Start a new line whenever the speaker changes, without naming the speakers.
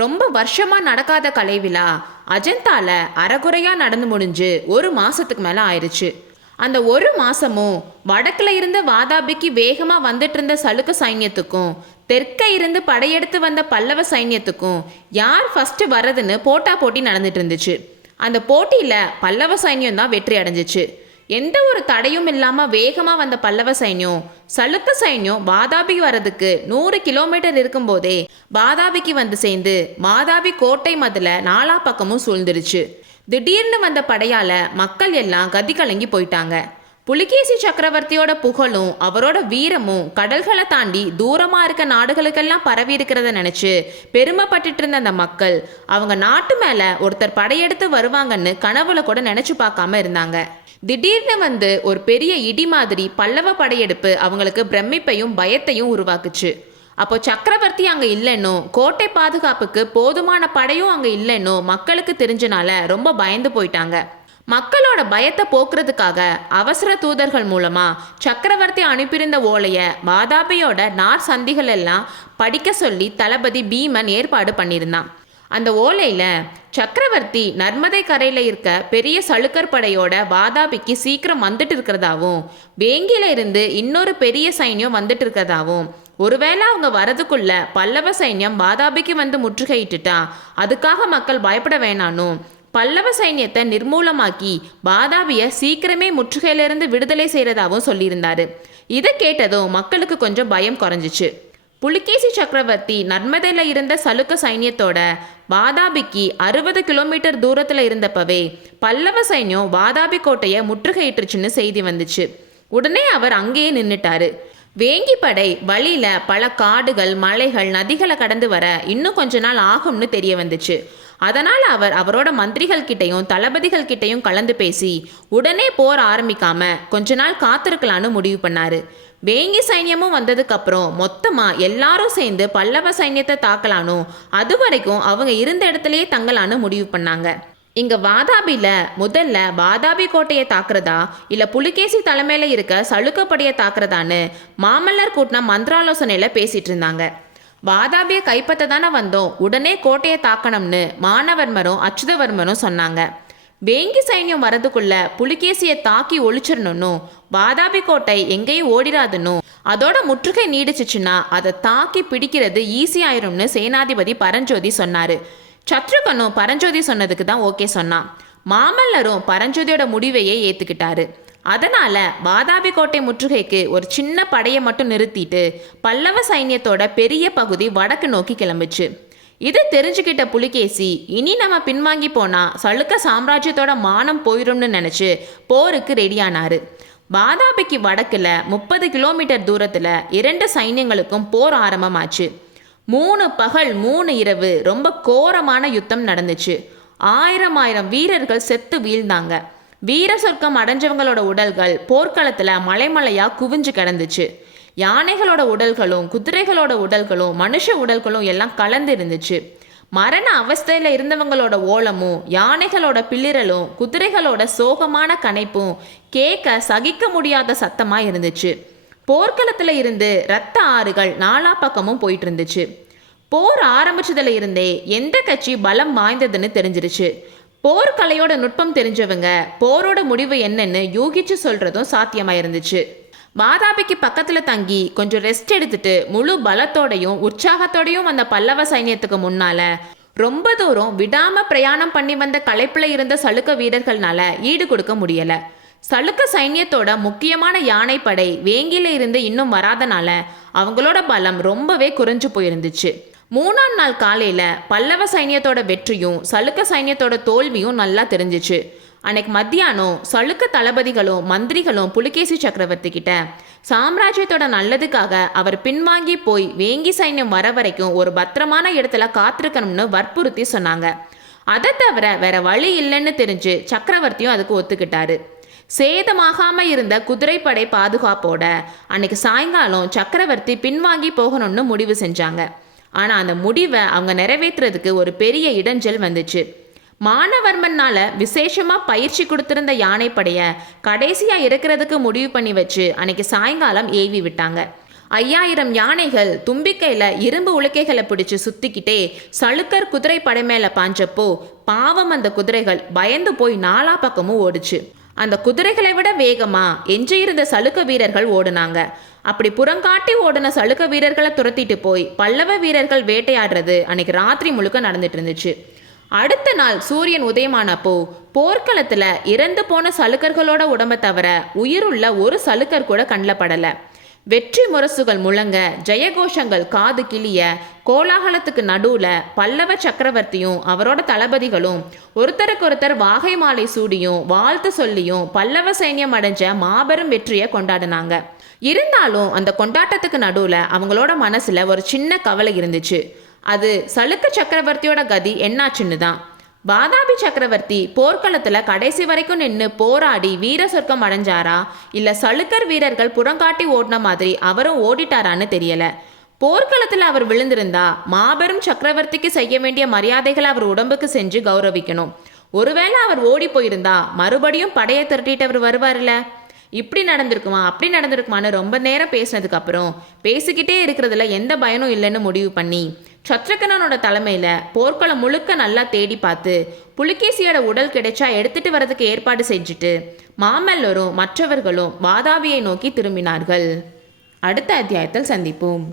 ரொம்ப வருஷமா நடக்காத கலை விழா. அஜந்தால அறகுறையா நடந்து முடிஞ்சு ஒரு மாசத்துக்கு மேல ஆயிடுச்சு அந்த ஒரு மாசமும் வடக்குல இருந்து வாதாபிக்கு வேகமா வந்துட்டு இருந்த சலுக்க சைன்யத்துக்கும் தெற்க இருந்து படையெடுத்து வந்த பல்லவ சைன்யத்துக்கும் யார் ஃபர்ஸ்ட் வர்றதுன்னு போட்டா போட்டி நடந்துட்டு இருந்துச்சு. அந்த போட்டியில பல்லவ சைன்யம் தான் வெற்றி அடைஞ்சிச்சு. எந்த ஒரு தடையும் இல்லாமல் வேகமாக வந்த பல்லவ சைன்யம். சலுத்த சைன்யம் வாதாபி வர்றதுக்கு நூறு கிலோமீட்டர் இருக்கும்போதே வாதாபிக்கு வந்து சேர்ந்து மாதாபி கோட்டை மதில் நாலா பக்கமும் சூழ்ந்துருச்சு. திடீர்னு வந்த படையால் மக்கள் எல்லாம் கதி கலங்கி போயிட்டாங்க. புலிகேசி சக்கரவர்த்தியோட புகழும் அவரோட வீரமும் கடல்களை தாண்டி தூரமா இருக்க நாடுகளுக்கெல்லாம் பரவி இருக்கிறத நினைச்சு பெருமைப்பட்டுட்டு இருந்த அந்த மக்கள் அவங்க நாட்டு மேல ஒருத்தர் படையெடுத்து வருவாங்கன்னு கனவுல கூட நினைச்சு பார்க்காம இருந்தாங்க. திடீர்னு வந்து ஒரு பெரிய இடி மாதிரி பல்லவ படையெடுப்பு அவங்களுக்கு பிரமிப்பையும் பயத்தையும் உருவாக்குச்சு. அப்போ சக்கரவர்த்தி அங்க இல்லைன்னோ கோட்டை பாதுகாப்புக்கு போதுமான படையும் அங்க இல்லைன்னோ மக்களுக்கு தெரிஞ்சனால ரொம்ப பயந்து போயிட்டாங்க. மக்களோட பயத்தை போக்குறதுக்காக அவசர தூதர்கள் மூலமா சக்கரவர்த்தி அனுப்பியிருந்த ஓலைய வாதாபியோட நார் சந்திகள் எல்லாம் படிக்க சொல்லி தளபதி பீமன் ஏற்பாடு பண்ணியிருந்தான். அந்த ஓலையில சக்கரவர்த்தி நர்மதை கரையில இருக்க பெரிய சலுக்கர் படையோட வாதாபிக்கு சீக்கிரம் வந்துட்டு இருக்கிறதாவும் வேங்கில இருந்து இன்னொரு பெரிய சைன்யம் வந்துட்டு இருக்கிறதாவும் ஒருவேளை அவங்க வரதுக்குள்ள பல்லவ சைன்யம் வாதாபிக்கு வந்து முற்றுகையிட்டுட்டா அதுக்காக மக்கள் பயப்பட வேணானும் பல்லவ சைன்யத்தை நிர்மூலமாக்கி வாதாபிய சீக்கிரமே முற்றுகையிலிருந்து விடுதலை செய்யறதாவும் சொல்லியிருந்தாரு. இதை கேட்டதும் மக்களுக்கு கொஞ்சம் பயம் குறைஞ்சிச்சு. புலிகேசி சக்கரவர்த்தி நர்மதையில் இருந்த சலுக்க சைன்யத்தோட வாதாபிக்கு அறுபது கிலோமீட்டர் தூரத்தில் இருந்தப்பவே பல்லவ சைன்யம் வாதாபி கோட்டையை முற்றுகையிட்டுருச்சுன்னு செய்தி வந்துச்சு. உடனே அவர் அங்கேயே நின்றுட்டாரு வேங்கி படை வழியில் பல காடுகள் மலைகள் நதிகளை கடந்து வர இன்னும் கொஞ்ச நாள் ஆகும்னு தெரிய வந்துச்சு. அதனால் அவர் அவரோட மந்திரிகள் கிட்டையும் தளபதிகள் கிட்டையும் கலந்து பேசி உடனே போர் ஆரம்பிக்காம கொஞ்ச நாள் காத்திருக்கலான்னு முடிவு பண்ணாரு. வேங்கி சைன்யமும் வந்ததுக்கப்புறம் மொத்தமாக எல்லாரும் சேர்ந்து பல்லவ சைன்யத்தை தாக்கலானும் அது வரைக்கும் அவங்க இருந்த இடத்துலையே தங்கலான்னு முடிவு பண்ணாங்க. இங்கே வாதாபியில் முதல்ல வாதாபி கோட்டையை தாக்குறதா இல்லை புலிகேசி தலைமையில் இருக்க சளுக்கப்படையை தாக்குறதான்னு மாமல்லர் கூட்டின மந்திராலோசனையில் பேசிகிட்டு இருந்தாங்க. வாதாபியை கைப்பற்ற தானே வந்தோம். உடனே கோட்டையை தாக்கணும்னு மானவர்மரும் அச்சுதவர்மரும் சொன்னாங்க. வேங்கி சைன்யம் வரதுக்குள்ள புலிகேசியை தாக்கி ஒழிச்சிடணும்னு வாதாபி கோட்டை எங்கேயும் ஓடிடாதுன்னு அதோட முற்றுகை நீடிச்சிச்சுன்னா அதை தாக்கி பிடிக்கிறது ஈஸியாயிரும்னு சேனாதிபதி பரஞ்சோதி சொன்னாரு. சத்ருகனும் பரஞ்சோதி சொன்னதுக்கு தான் ஓகே சொன்னான். மாமல்லரும் பரஞ்சோதியோட முடிவையே ஏத்துக்கிட்டாரு. அதனால் வாதாபி கோட்டை முற்றுகைக்கு ஒரு சின்ன படையை மட்டும் நிறுத்திட்டு பல்லவ சைன்யத்தோட பெரிய பகுதி வடக்கு நோக்கி கிளம்புச்சு. இது தெரிஞ்சுக்கிட்ட புலிகேசி இனி நம்ம பின்வாங்கி போனால் சளுக்க சாம்ராஜ்யத்தோட மானம் போயிடும்னு நினச்சி போருக்கு ரெடியானாரு. வாதாபிக்கு வடக்கில் முப்பது கிலோமீட்டர் தூரத்தில் இரண்டு சைன்யங்களுக்கும் போர் ஆரம்பமாச்சு. மூணு பகல் மூணு இரவு ரொம்ப கோரமான யுத்தம் நடந்துச்சு. ஆயிரம் ஆயிரம் வீரர்கள் செத்து வீழ்ந்தாங்க. வீர சொர்க்கம் அடைஞ்சவங்களோட உடல்கள் போர்க்களத்தில் மலைமலையாக குவிஞ்சு கிடந்துச்சு. யானைகளோட உடல்களும் குதிரைகளோட உடல்களும் மனுஷ உடல்களும் எல்லாம் கலந்து இருந்துச்சு. மரண அவஸ்தையில் இருந்தவங்களோட ஓலமும் யானைகளோட பிளிரலும் குதிரைகளோட சோகமான கனைப்பும் கேட்க சகிக்க முடியாத சத்தமாக இருந்துச்சு. போர்க்களத்தில் இருந்து ரத்த ஆறுகள் நாலா பக்கமும் போயிட்டு இருந்துச்சு. போர் ஆரம்பிச்சதுல இருந்தே எந்த கட்சி பலம் வாய்ந்ததுன்னு தெரிஞ்சிருச்சு. போர்க்கலையோட நுட்பம் தெரிஞ்சவங்க போரோட முடிவு என்னன்னு யூகிச்சு சொல்றதும் சாத்தியமா இருந்துச்சு. வாதாபிக்கு பக்கத்துல தங்கி கொஞ்சம் ரெஸ்ட் எடுத்துட்டு முழு பலத்தோடையும் உற்சாகத்தோடையும் வந்த பல்லவ சைன்யத்துக்கு முன்னால ரொம்ப தூரம் விடாம பிரயாணம் பண்ணி வந்த களைப்புல இருந்த சலுக்க வீரர்கள்னால ஈடு கொடுக்க முடியல. சலுக்க சைன்யத்தோட முக்கியமான யானைப்படை வேங்கில இருந்து இன்னும் வராதனால அவங்களோட பலம் ரொம்பவே குறைஞ்சு போயிருந்துச்சு. மூணாம் நாள் காலையில் பல்லவ சைன்யத்தோட வெற்றியும் சளுக்க சைன்யத்தோட தோல்வியும் நல்லா தெரிஞ்சிச்சு. அன்னைக்கு மத்தியானம் சளுக்க தளபதிகளும் மந்திரிகளும் புலிகேசி சக்கரவர்த்தி கிட்ட சாம்ராஜ்யத்தோட நல்லதுக்காக அவர் பின்வாங்கி போய் வேங்கி சைன்யம் வர வரைக்கும் ஒரு பத்திரமான இடத்துல காத்திருக்கணும்னு வற்புறுத்தி சொன்னாங்க. அதை தவிர வேற வழி இல்லைன்னு தெரிஞ்சு சக்கரவர்த்தியும் அதுக்கு ஒத்துக்கிட்டாரு. சேதமாகாம இருந்த குதிரைப்படை பாதுகாப்போட அன்னைக்கு சாயங்காலம் சக்கரவர்த்தி பின்வாங்கி போகணும்னு முடிவு செஞ்சாங்க. ஆனால் அந்த முடிவை அவங்க நிறைவேற்றுறதுக்கு ஒரு பெரிய இடைஞ்சல் வந்துச்சு. மானவர்மனால் விசேஷமாக பயிற்சி கொடுத்துருந்த யானைப்படையை கடைசியாக இருக்கிறதுக்கு முடிவு பண்ணி வச்சு அன்னைக்கு சாயங்காலம் ஏவி விட்டாங்க. ஐயாயிரம் யானைகள் தும்பிக்கையில் இரும்பு உலக்கைகளை பிடிச்சு சுத்திக்கிட்டே சளுக்கர் குதிரை படை மேலே பாஞ்சப்போ பாவம் அந்த குதிரைகள் பயந்து போய் நாலா பக்கமும் ஓடுச்சு. அந்த குதிரைகளை விட வேகமாக எஞ்சியிருந்த சலுக்க வீரர்கள் ஓடுனாங்க. அப்படி புறங்காட்டி ஓடின சலுக்க வீரர்களை துரத்திட்டு போய் பல்லவ வீரர்கள் வேட்டையாடுறது அன்னைக்கு ராத்திரி முழுக்க நடந்துட்டு இருந்துச்சு. அடுத்த நாள் சூரியன் உதயமானப்போ போர்க்களத்தில் இறந்து போன சலுக்கர்களோட உடம்பை தவிர உயிருள்ள ஒரு சலுக்கர் கூட கண்ணில் வெற்றி முரசுகள் முழங்க ஜெயகோஷங்கள் காது கிளிய கோலாகலத்துக்கு நடுவுல பல்லவ சக்கரவர்த்தியும் அவரோட தளபதிகளும் ஒருத்தருக்கொருத்தர் வாகை மாலை சூடியும் வாழ்த்து சொல்லியும் பல்லவ சைன்யம் அடைஞ்ச மாபெரும் வெற்றியை கொண்டாடினாங்க. இருந்தாலும் அந்த கொண்டாட்டத்துக்கு நடுவுல அவங்களோட மனசுல ஒரு சின்ன கவலை இருந்துச்சு. அது சலுக்க சக்கரவர்த்தியோட கதி என்னாச்சுன்னு தான் வாதாபி சக்கரவர்த்தி போர்க்களத்துல கடைசி வரைக்கும் நின்று போராடி வீர சொர்க்கம் அடைஞ்சாரா? இல்ல சளுக்கர் வீரர்கள் புறங்காட்டி ஓடின மாதிரி அவரும் ஓடிட்டாரான்னு தெரியல. போர்க்களத்துல அவர் விழுந்திருந்தா மாபெரும் சக்கரவர்த்திக்கு செய்ய வேண்டிய மரியாதைகளை அவர் உடம்புக்கு செஞ்சு கௌரவிக்கணும். ஒருவேளை அவர் ஓடி போயிருந்தா மறுபடியும் படையை திரட்டிட்டு அவர் வருவார்ல? இப்படி நடந்திருக்குமா அப்படி நடந்திருக்குமான்னு ரொம்ப நேரம் பேசினதுக்கு அப்புறம் பேசிக்கிட்டே இருக்கிறதுல எந்த பயனும் இல்லைன்னு முடிவு பண்ணி சத்ரகனனோட தலைமையில் போர்க்களம் முழுக்க நல்லா தேடி பார்த்து புலிகேசியோட உடல் கிடைச்சா எடுத்துட்டு வரதுக்கு ஏற்பாடு செஞ்சுட்டு மாமல்லரும் மற்றவர்களும் வாதாபியை நோக்கி திரும்பினார்கள். அடுத்த அத்தியாயத்தில் சந்திப்போம்.